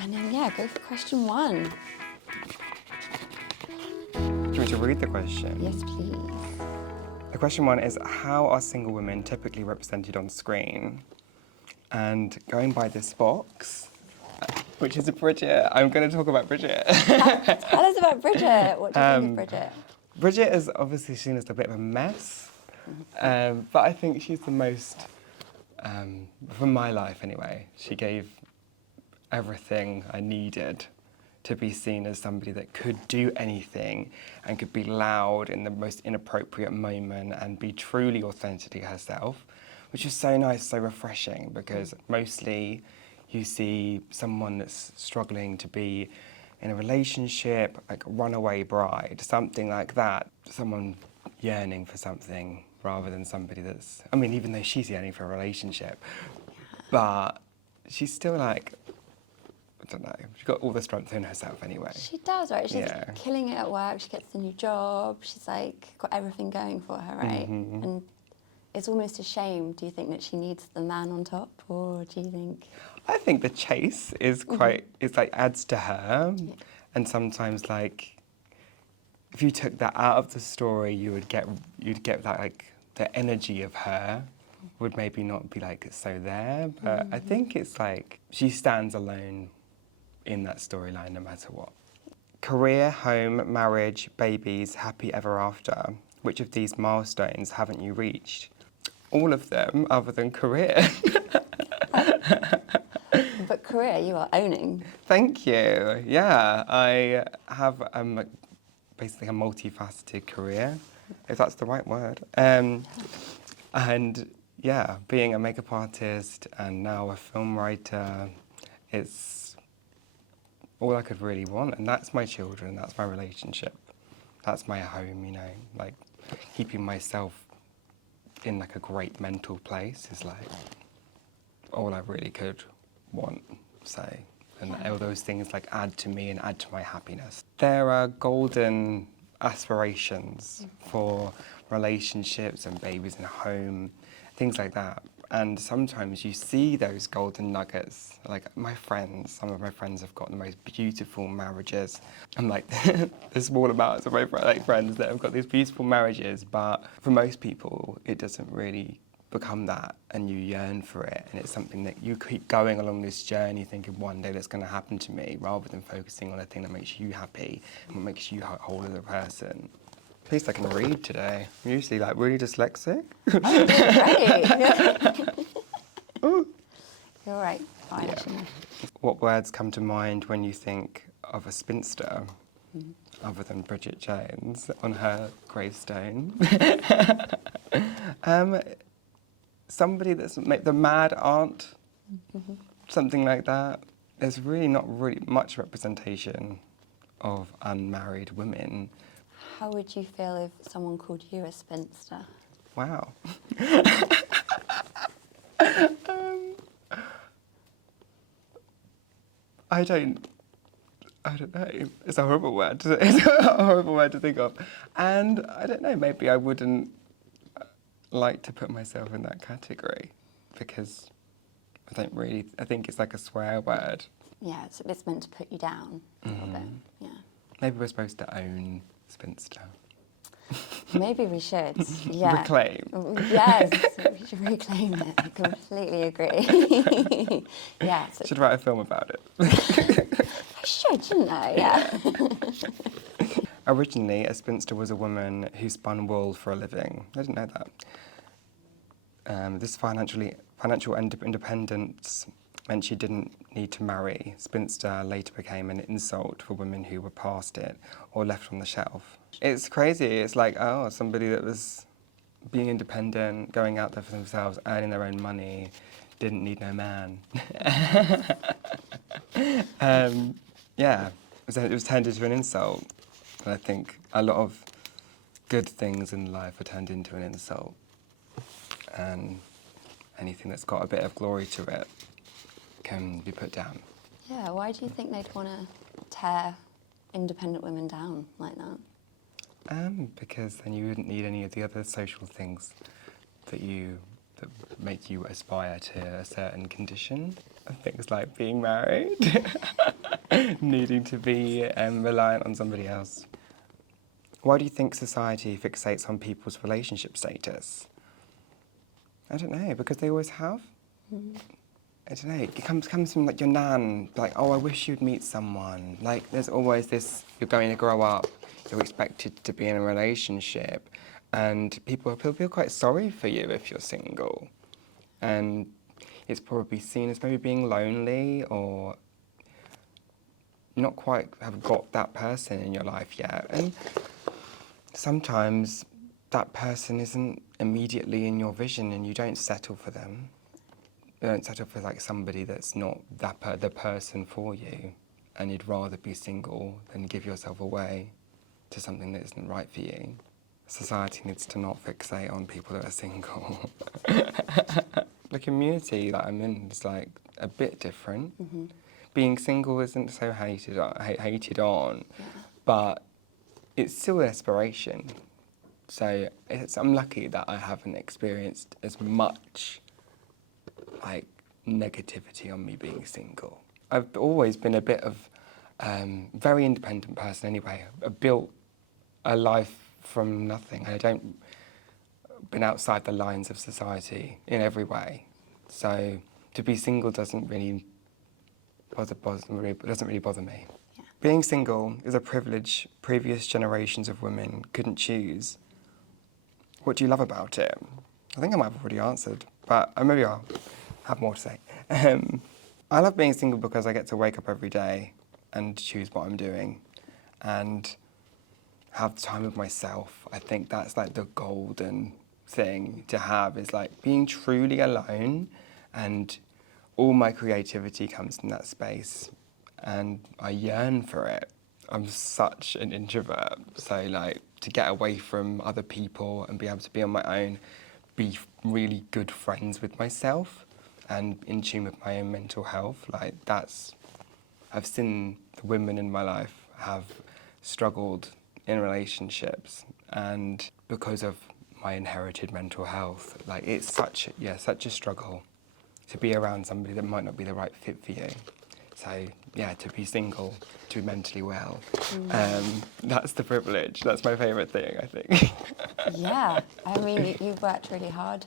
And then, yeah, go for question 1. Do you want me to read the question? Yes, please. The question 1 is, how are single women typically represented on screen? And going by this box, which is a Bridget, I'm going to talk about Bridget. Tell us about Bridget. What do you think of Bridget? Bridget is obviously seen as a bit of a mess, but I think she's the most, from my life anyway, she gave everything I needed to be seen as somebody that could do anything and could be loud in the most inappropriate moment and be truly authentically herself, which is so nice, so refreshing, because mostly you see someone that's struggling to be in a relationship, like a runaway bride, something like that, someone yearning for something rather than somebody that's, I mean, even though she's yearning for a relationship, but she's still like, I don't know, she's got all the strength in herself anyway. She does, right? She's killing it at work, she gets a new job, she's like got everything going for her, right? Mm-hmm. And it's almost a shame. Do you think that she needs the man on top, or do you think? I think the chase is quite, it's like adds to her, and sometimes like, if you took that out of the story, you'd get that like, the energy of her would maybe not be like so there, but I think it's like, she stands alone in that storyline no matter what. Career, home, marriage, babies, happy ever after. Which of these milestones haven't you reached? All of them, other than career. But career, you are owning. Thank you. Yeah, I have basically a multifaceted career, if that's the right word. And yeah, being a makeup artist and now a film writer, it's all I could really want. And that's my children, that's my relationship, that's my home, you know, like keeping myself in like a great mental place is like all I really could want, say. And all those things like add to me and add to my happiness. There are golden aspirations for relationships and babies and home, things like that. And sometimes you see those golden nuggets. Like my friends, some of my friends have got the most beautiful marriages. I'm like, there's small amounts of my friends that have got these beautiful marriages, but for most people, it doesn't really become that, and you yearn for it, and it's something that you keep going along this journey thinking one day that's going to happen to me, rather than focusing on a thing that makes you happy and what makes you whole as a person. At least I can read today. I'm usually like really dyslexic. You're right. Fine. Yeah. What words come to mind when you think of a spinster, other than Bridget Jones on her gravestone? Somebody that's the mad aunt, something like that. There's really not really much representation of unmarried women. How would you feel if someone called you a spinster? Wow. I don't know. It's a horrible word. It's a horrible word to think of. And I don't know, maybe I wouldn't like to put myself in that category, because I think it's like a swear word. Yeah, it's meant to put you down a little bit, yeah. Maybe we're supposed to own spinster. Maybe we should, yeah. Reclaim. Yes, we should reclaim it. I completely agree. Yeah. So Should write a film about it. I should, shouldn't I? Yeah. Originally, a spinster was a woman who spun wool for a living. I didn't know that. This financial independence meant she didn't need to marry. Spinster later became an insult for women who were past it or left on the shelf. It's crazy. It's like, oh, somebody that was being independent, going out there for themselves, earning their own money, didn't need no man. Yeah, it was turned into an insult. And I think a lot of good things in life are turned into an insult. And anything that's got a bit of glory to it can be put down. Yeah, why do you think they'd want to tear independent women down like that? Because then you wouldn't need any of the other social things that make you aspire to a certain condition. things like being married, needing to be reliant on somebody else. Why do you think society fixates on people's relationship status? I don't know, because they always have. I don't know, it comes from like your nan, like, oh, I wish you'd meet someone. Like, there's always this, you're going to grow up, you're expected to be in a relationship, and people feel quite sorry for you if you're single. And it's probably seen as maybe being lonely or not quite have got that person in your life yet. And sometimes that person isn't immediately in your vision and you don't settle for them. You don't settle for like somebody that's not the person for you, and you'd rather be single than give yourself away to something that isn't right for you. Society needs to not fixate on people that are single. The community that I'm in is like a bit different. Being single isn't so hated on, but it's still an aspiration. So I'm lucky that I haven't experienced as much like negativity on me being single. I've always been a bit of very independent person anyway. I built a life from nothing. I don't been outside the lines of society in every way. So to be single doesn't really bother me. Yeah. Being single is a privilege previous generations of women couldn't choose. What do you love about it? I think I might have already answered, but maybe I'll have more to say. I love being single because I get to wake up every day and choose what I'm doing and have time with myself. I think that's like the golden thing to have, is like being truly alone, and all my creativity comes from that space and I yearn for it. I'm such an introvert, so like to get away from other people and be able to be on my own, be really good friends with myself and in tune with my own mental health, like I've seen the women in my life have struggled in relationships, and because of my inherited mental health, like it's such a struggle to be around somebody that might not be the right fit for you. So yeah, to be single, to be mentally well, that's the privilege. That's my favourite thing, I think. Yeah, I mean, you've worked really hard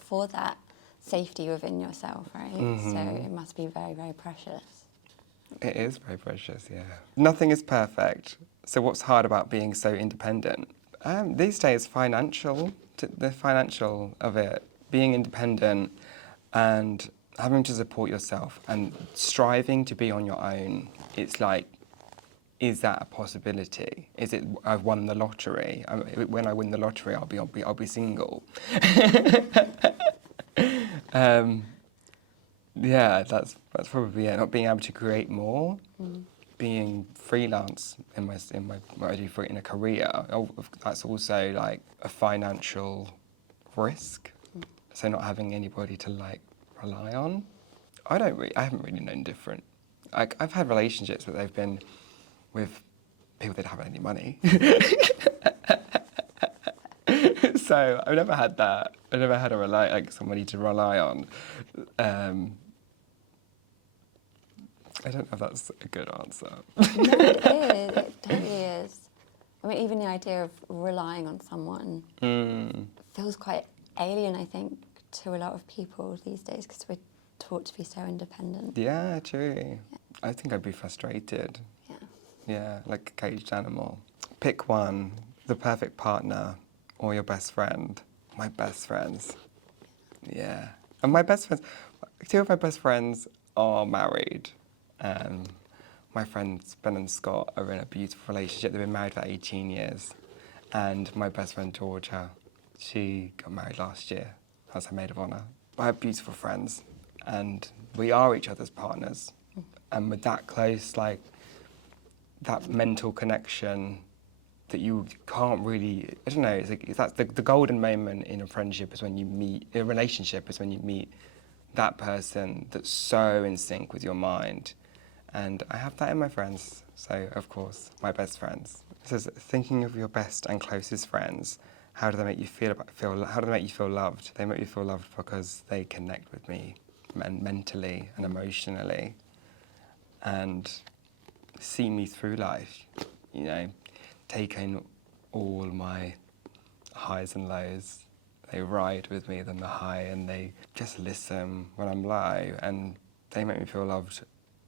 for that safety within yourself, right? So it must be very, very precious. It is very precious, yeah. Nothing is perfect. So what's hard about being so independent? These days, the financial of it, being independent and having to support yourself and striving to be on your own. It's like, is that a possibility? Is it, I've won the lottery? When I win the lottery, I'll be single. Yeah, that's probably it. Not being able to create more, being freelance in what I do in a career. That's also like a financial risk. So not having anybody to like rely on. I haven't really known different. I've had relationships, but they've been with people that haven't any money. So I've never had that. I never had somebody to rely on. I don't know if that's a good answer. No, it is. It totally is. I mean, even the idea of relying on someone feels quite alien, I think, to a lot of people these days, because we're taught to be so independent. Yeah, true. Yeah. I think I'd be frustrated. Yeah. Yeah, like a caged animal. Pick one, the perfect partner or your best friend. My best friends. Yeah. And two of my best friends are married. My friends Ben and Scott are in a beautiful relationship. They've been married for 18 years. And my best friend Georgia, she got married last year as her maid of honour. I have beautiful friends, and we are each other's partners. And with that close, like, that mental connection that you can't really, I don't know, that's the golden moment in a friendship is when you meet, in a relationship is when you meet that person that's so in sync with your mind. And I have that in my friends, so of course, my best friends. It says, thinking of your best and closest friends, how do they make you feel? How do they make you feel loved? They make me feel loved because they connect with me mentally and emotionally, and see me through life, you know, taking all my highs and lows. They ride with me on the high, and they just listen when I'm low, and they make me feel loved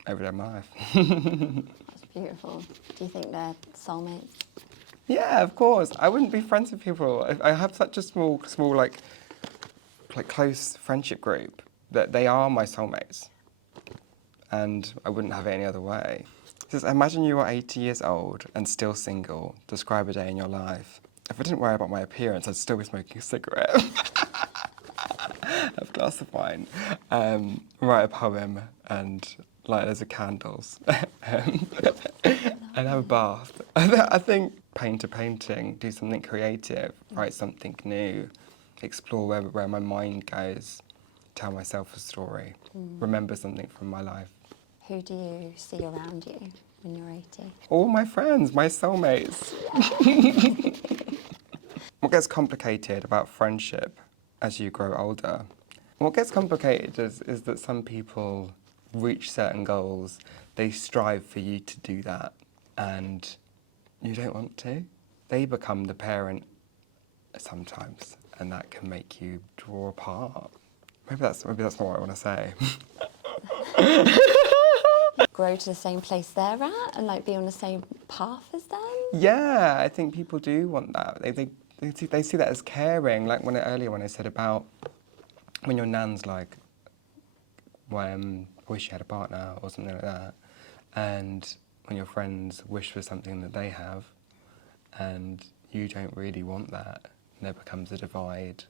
every day of my life. That's beautiful. Do you think they're soulmates? Yeah, of course. I wouldn't be friends with people. I have such a small like close friendship group that they are my soulmates, and I wouldn't have it any other way. It says, imagine you are 80 years old and still single. Describe a day in your life. If I didn't worry about my appearance, I'd still be smoking a cigarette. Have a glass of wine. Write a poem and light loads of candles. And have a bath. I think paint a painting, do something creative, write something new, explore where my mind goes, tell myself a story, remember something from my life. Who do you see around you when you're 80? All my friends, my soulmates. What gets complicated about friendship as you grow older? What gets complicated is that some people reach certain goals, they strive for you to do that, and you don't want to. They become the parent sometimes, and that can make you draw apart. Maybe that's not what I want to say. Grow to the same place they're at and like be on the same path as them? Yeah, I think people do want that. They see that as caring. Like earlier when I said about when your nan's like, I wish you had a partner or something like that, and when your friends wish for something that they have, and you don't really want that, and there becomes a divide.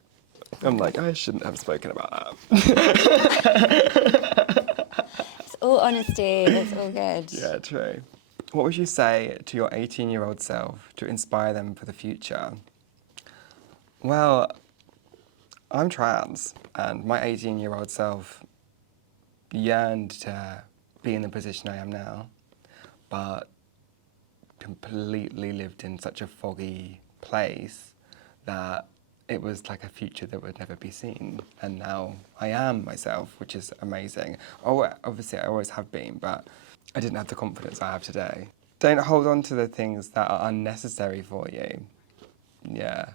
I'm like, I shouldn't have spoken about that. It's all honesty, it's all good. Yeah, true. What would you say to your 18-year-old self to inspire them for the future? Well, I'm trans, and my 18-year-old self yearned to be in the position I am now, but completely lived in such a foggy place that it was like a future that would never be seen. And now I am myself, which is amazing. Oh, obviously I always have been, but I didn't have the confidence I have today. Don't hold on to the things that are unnecessary for you. Yeah,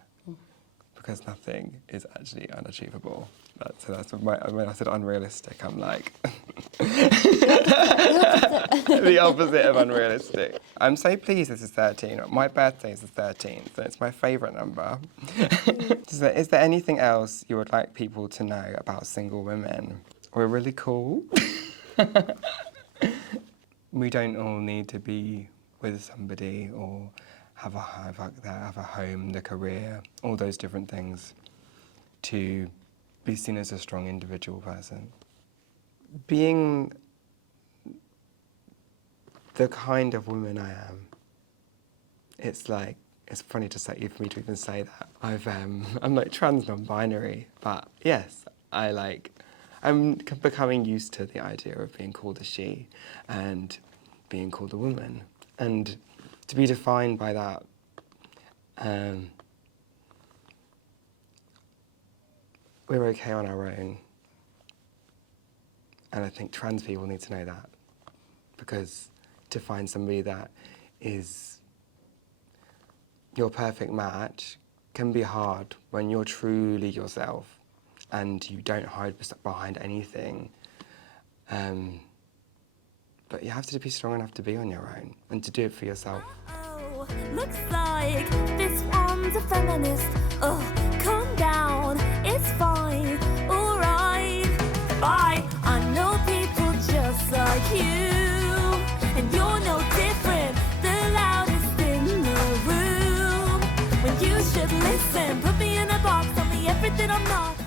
because nothing is actually unachievable. So that's when I said unrealistic, I'm like... The opposite of unrealistic. I'm so pleased this is 13. My birthday is the 13th, and it's my favourite number. Is there anything else you would like people to know about single women? We're really cool. We don't all need to be with somebody or have a home, the career, all those different things to be seen as a strong individual person. Being the kind of woman I am, it's funny to say, for me to even say that. I'm like trans non-binary, but yes, I'm becoming used to the idea of being called a she and being called a woman. And to be defined by that, we're okay on our own. And I think trans people need to know that, because to find somebody that is your perfect match can be hard when you're truly yourself and you don't hide behind anything. But you have to be strong enough to be on your own and to do it for yourself. Looks like this one's a feminist.